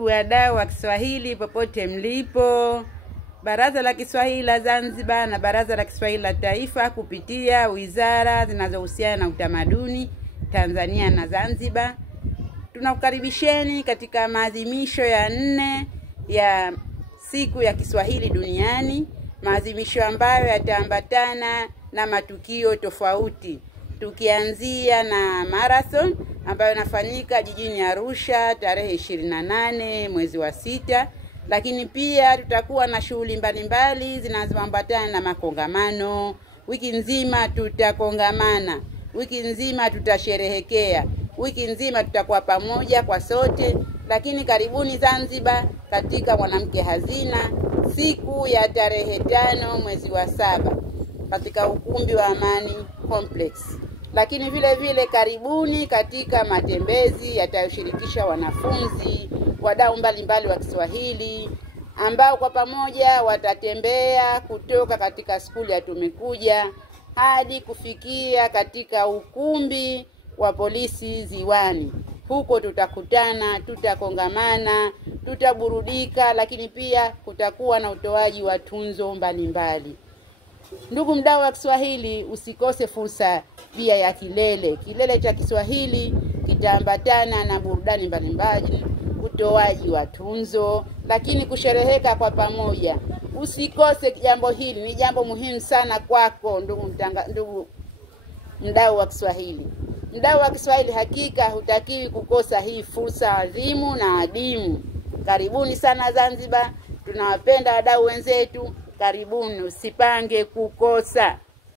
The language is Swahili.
Wadau wa Kiswahili popote mlipo, Baraza la Kiswahili la Zanzibar na Baraza la Kiswahili la Taifa kupitia wizara zinazohusiana na utamaduni Tanzania na Zanzibar, tunakukaribisheni katika maadhimisho ya 4 ya siku ya Kiswahili duniani, maadhimisho ambayo yataambatana na matukio tofauti, tukianzia na marathon ambayo inafanyika jijini Arusha tarehe 28 mwezi wa 6, lakini pia tutakuwa na shughuli mbalimbali zinazoambatana na makongamano. Wiki nzima tutakongamana, wiki nzima tutasherehekea, wiki nzima tutakuwa pamoja kwa sote. Lakini karibuni Zanzibar katika Mwanamke Hazina siku ya tarehe 5 mwezi wa 7 katika ukumbi wa Amani Complex. Lakini vile vile karibuni katika matembezi yatayoshirikisha wanafunzi, wadau mbalimbali wa Kiswahili ambao kwa pamoja watatembea kutoka katika skuli ya Tumekuja hadi kufikia katika ukumbi wa polisi Ziwani. Huko tutakutana, tutakongamana, tutaburudika, lakini pia kutakuwa na utoaji wa tunzo mbalimbali. Ndugu mdau wa Kiswahili, usikose fursa pia ya kilele cha Kiswahili kitaambatana na burudani mbalimbali, utoaji wa tunzo, lakini kushereheka kwa pamoja. Usikose jambo hili, ni jambo muhimu sana kwako ndugu mdau wa Kiswahili. Mdau wa Kiswahili, hakika hutakiwi kukosa hii fursa adhimu na adimu. Karibuni sana Zanzibar, tunawapenda wadau wenzetu. Karibuni, usipange kukosa.